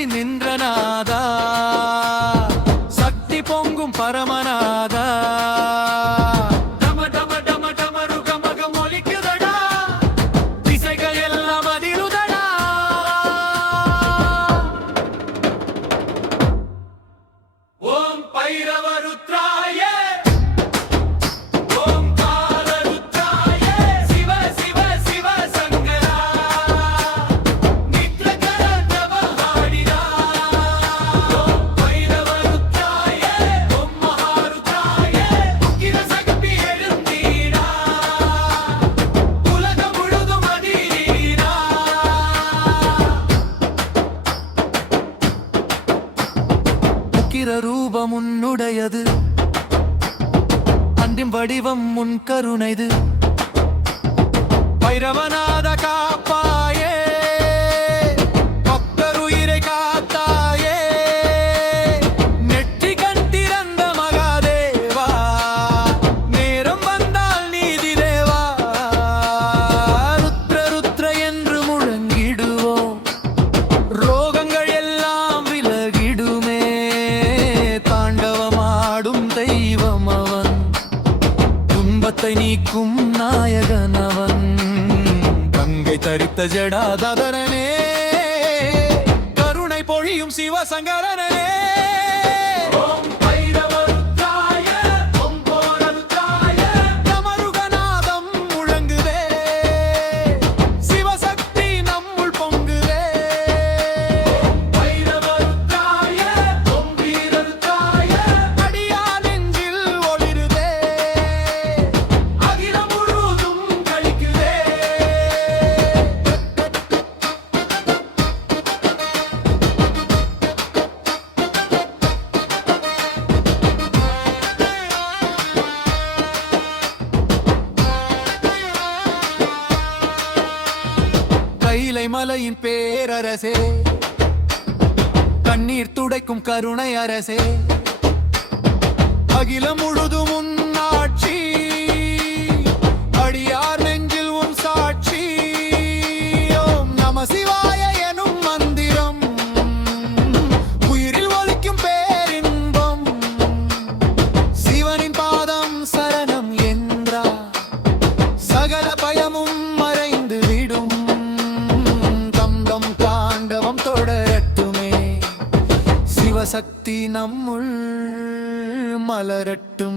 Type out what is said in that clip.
senin தருகிற ரூபம் உன்னுடையது. அன்பின் வடிவம் முன் கருணைது. பைரவநாதகா துன்பத்தை நீக்கும் நாயகன் அவன் கங்கை தரித்த ஜடாதரனே கருணை பொழியும் சிவசங்கரனே. கமலையின் பேரரசே. கண்ணீர் துடைக்கும் கருணை அரசே. அகிலம் முழுதும் உன் சக்தி நம்முள் மலரட்டும்.